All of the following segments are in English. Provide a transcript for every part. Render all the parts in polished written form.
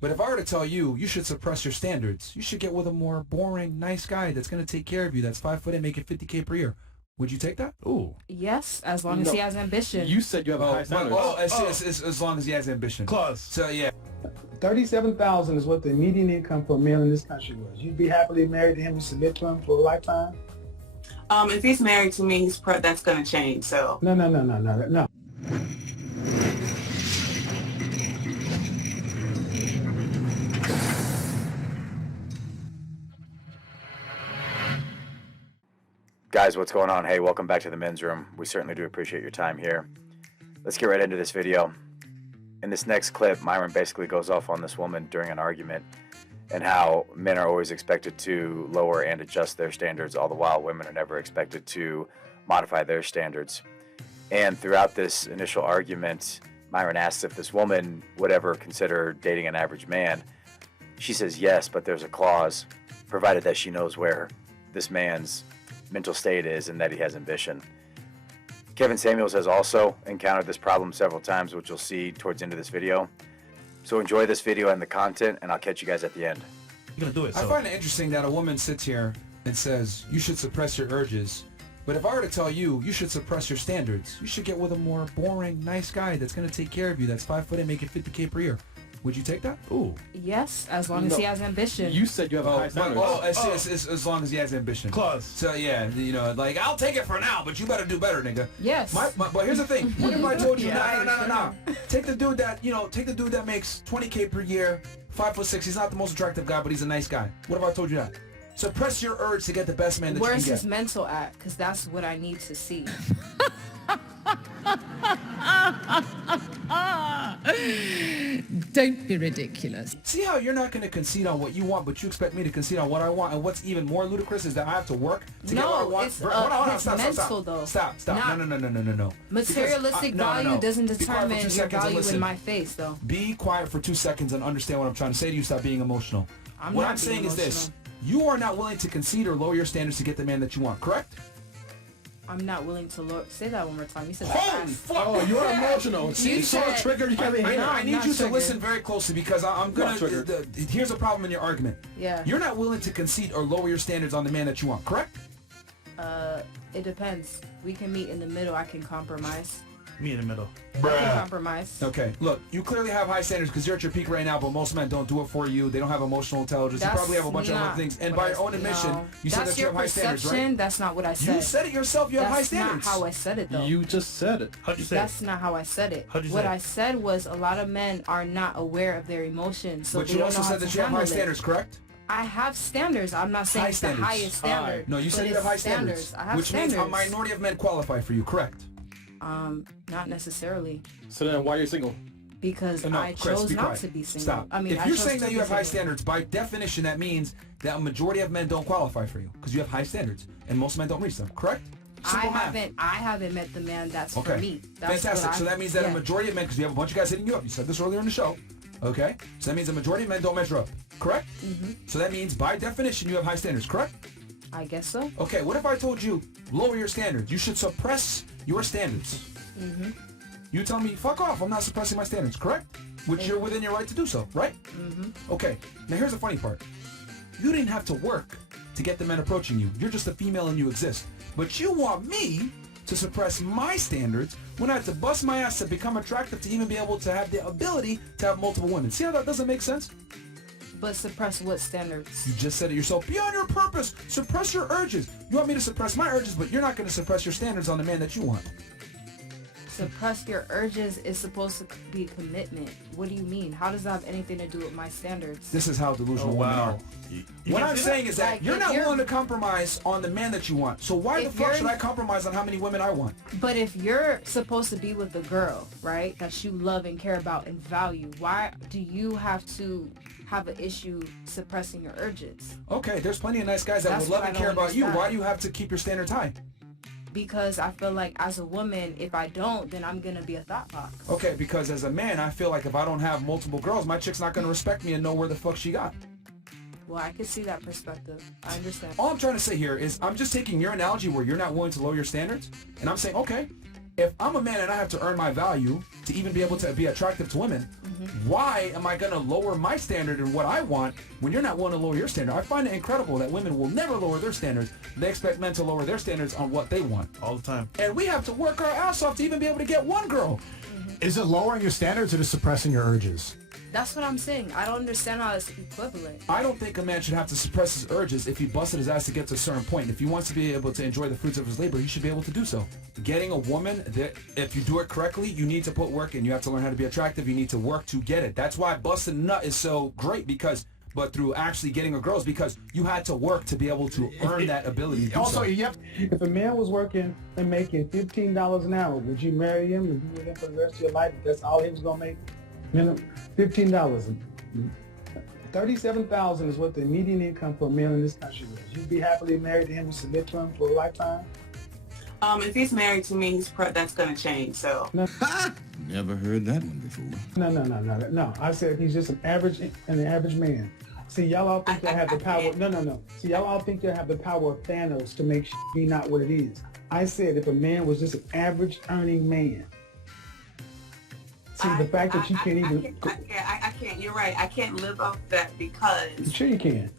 But if I were to tell you, you should suppress your standards, you should get with a more boring, nice guy that's going to take care of you, that's 5 foot and making $50K per year. Would you take that? Ooh. Yes, as long as he has ambition. You said you have a high standard. As long as he has ambition. Clause. So, yeah. $37,000 is what the median income for a male in this country was. You'd be happily married to him and submit to him for a lifetime? If he's married to me, that's going to change, so. No. Guys, what's going on? Hey, welcome back to the men's room. We certainly do appreciate your time here. Let's get right into this video. In this next clip, Myron basically goes off on this woman during an argument and how men are always expected to lower and adjust their standards, all the while women are never expected to modify their standards. And throughout this initial argument, Myron asks if this woman would ever consider dating an average man. She says yes, but there's a clause, provided that she knows where this man's mental state is and that he has ambition. Kevin Samuels has also encountered this problem several times, which you'll see towards the end of this video. So enjoy this video and the content, and I'll catch you guys at the end. You're gonna do it. I find it interesting that a woman sits here and says, you should suppress your urges. But if I were to tell you, you should suppress your standards, you should get with a more boring, nice guy that's going to take care of you, that's 5 foot and making $50K per year. Would you take that? Ooh. Yes, as long as he has ambition. You said you have a high standard. As long as he has ambition. Clause. So yeah, you know, like, I'll take it for now, but you better do better, nigga. Yes. But here's the thing. What if I told you, no. Take the dude that makes 20K per year, 5'6". He's not the most attractive guy, but he's a nice guy. What if I told you that? Suppress your urge to get the best man that Where's you can his mental at? Because that's what I need to see. Don't be ridiculous. See how you're not going to concede on what you want, but you expect me to concede on what I want, and what's even more ludicrous is that I have to work to get what I want. It's mental, though. Stop. No. Materialistic value doesn't determine your value in my face, though. Be quiet for 2 seconds and understand what I'm trying to say to you. Stop being emotional. What I'm saying is this. You are not willing to concede or lower your standards to get the man that you want, correct? I'm not willing to lower. Say that one more time. You said Holy that fuck! Oh, you're emotional. See, so triggered. You can't be hating. I need you to listen very closely because I'm gonna. Here's a problem in your argument. Yeah. You're not willing to concede or lower your standards on the man that you want, correct? It depends. We can meet in the middle. I can compromise. Me in the middle. I can compromise. Okay, look, you clearly have high standards because you're at your peak right now, but most men don't do it for you. They don't have emotional intelligence. You probably have a bunch of other things. And by your own admission, you said that you have high standards, right? That's not what I said. You said it yourself. You have high standards. That's not how I said it, though. You just said it. How'd you say it? That's not how I said it. How'd you say what it? I said was a lot of men are not aware of their emotions, so but they you don't also know how said to that you have high handle it. standards, correct? I have standards. I'm not saying it's the highest standard. No, you said you have high standards. I have which standards. means a minority of men qualify for you, correct? Not necessarily. So then why are you single? Because I chose not to be single. Stop. I mean, if you're saying that you have high standards, by definition, that means that a majority of men don't qualify for you because you have high standards, and most men don't reach them. Correct? Simple math. I haven't met the man that's for me. That's fantastic. So that means that a majority of men, because you have a bunch of guys hitting you up. You said this earlier in the show. Okay. So that means a majority of men don't measure up. Correct? Mm-hmm. So that means by definition you have high standards. Correct? I guess so. Okay. What if I told you lower your standards? You should suppress your standards. Mm-hmm. You tell me, fuck off, I'm not suppressing my standards, correct? Which you're within your right to do so, right? Mm-hmm. Okay, now here's the funny part. You didn't have to work to get the men approaching you. You're just a female and you exist. But you want me to suppress my standards when I have to bust my ass to become attractive to even be able to have the ability to have multiple women. See how that doesn't make sense? But suppress what standards? You just said it yourself. Be on your purpose. Suppress your urges. You want me to suppress my urges, but you're not going to suppress your standards on the man that you want. Suppress your urges is supposed to be commitment. What do you mean? How does that have anything to do with my standards? This is how delusional women are. What I'm saying is that you're not willing to compromise on the man that you want. So why the fuck should I compromise on how many women I want? But if you're supposed to be with a girl, right, that you love and care about and value, why do you have to have an issue suppressing your urges? Okay, there's plenty of nice guys that would love and care about you. Why do you have to keep your standards high? Because I feel like as a woman, if I don't, then I'm going to be a thought box. Okay, because as a man, I feel like if I don't have multiple girls, my chick's not going to respect me and know where the fuck she got. Well, I can see that perspective. I understand. All I'm trying to say here is I'm just taking your analogy where you're not willing to lower your standards, and I'm saying, okay, if I'm a man and I have to earn my value to even be able to be attractive to women, Why am I going to lower my standard and what I want when you're not willing to lower your standard? I find it incredible that women will never lower their standards. They expect men to lower their standards on what they want. All the time. And we have to work our ass off to even be able to get one girl. Is it lowering your standards or just suppressing your urges? That's what I'm saying. I don't understand how it's equivalent. I don't think a man should have to suppress his urges if he busted his ass to get to a certain point. If he wants to be able to enjoy the fruits of his labor, he should be able to do so. Getting a woman, if you do it correctly, you need to put work in. You have to learn how to be attractive. You need to work to get it. That's why busting a nut is so great but through actually getting a girl is because you had to work to be able to earn that ability to do Also, so. yep. If a man was working and making $15 an hour, would you marry him and be with him for the rest of your life if that's all he was gonna make? Minimum $15. $37,000 is what the median income for a male in this country is. You'd be happily married to him and submit to him for a lifetime? If he's married to me, that's gonna change. So Never heard that one before. No. I said he's just an average man. See, y'all all think y'all have the power. No. See, y'all all think y'all have the power of Thanos to make be not what it is. I said if a man was just an average earning man. See, the fact that you can't even... I can't. You're right. I can't live off that because... Sure you can.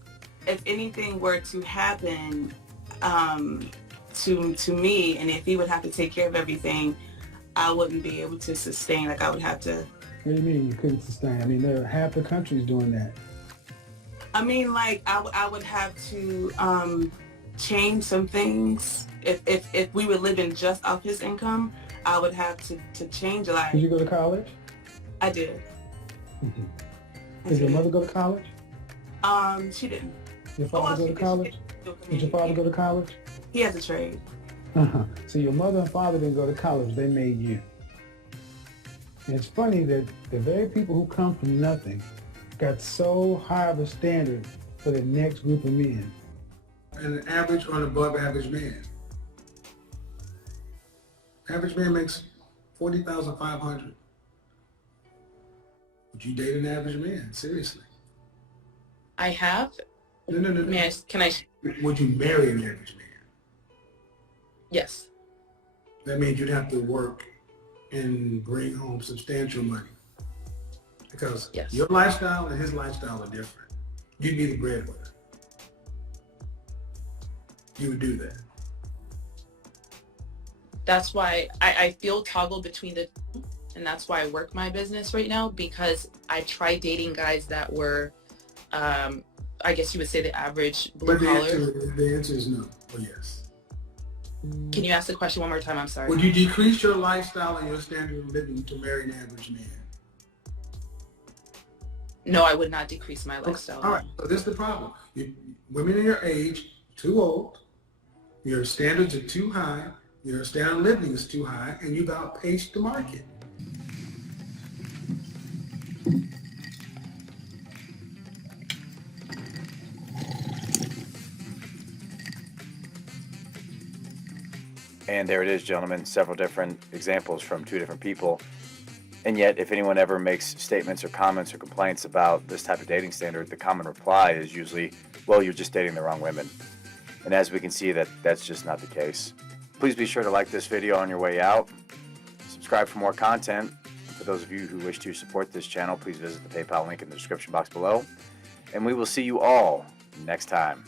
If anything were to happen to me, and if he would have to take care of everything, I wouldn't be able to sustain. Like, I would have to... What do you mean you couldn't sustain? I mean, there are half the countries doing that. I mean, like, I would have to change some things. If we were living just off his income, I would have to change a lot. Did you go to college? I did. Did your mother go to college? She didn't. Your father go to college? Did your father go to college? He has a trade. So your mother and father didn't go to college, they made you. And it's funny that the very people who come from nothing got so high of a standard for the next group of men. An average or an above average man. Average man makes $40,500. Would you date an average man? Seriously? I have. No. Can I? Would you marry an average man? Yes. That means you'd have to work and bring home substantial money. Because Yes. your lifestyle and his lifestyle are different. You'd be the breadwinner. You would do that. That's why I feel toggle between the two, and that's why I work my business right now, because I tried dating guys that were, I guess you would say the average blue collar. The answer is no or yes. Can you ask the question one more time? I'm sorry. Would you decrease your lifestyle and your standard of living to marry an average man? No, I would not decrease my lifestyle. All right, so this is the problem. Women in your age, too old, your standards are too high, your standard of living is too high, and you've outpaced the market. And there it is, gentlemen, several different examples from two different people. And yet, if anyone ever makes statements or comments or complaints about this type of dating standard, the common reply is usually, well, you're just dating the wrong women. And as we can see, that's just not the case. Please be sure to like this video on your way out. Subscribe for more content. For those of you who wish to support this channel, please visit the PayPal link in the description box below. And we will see you all next time.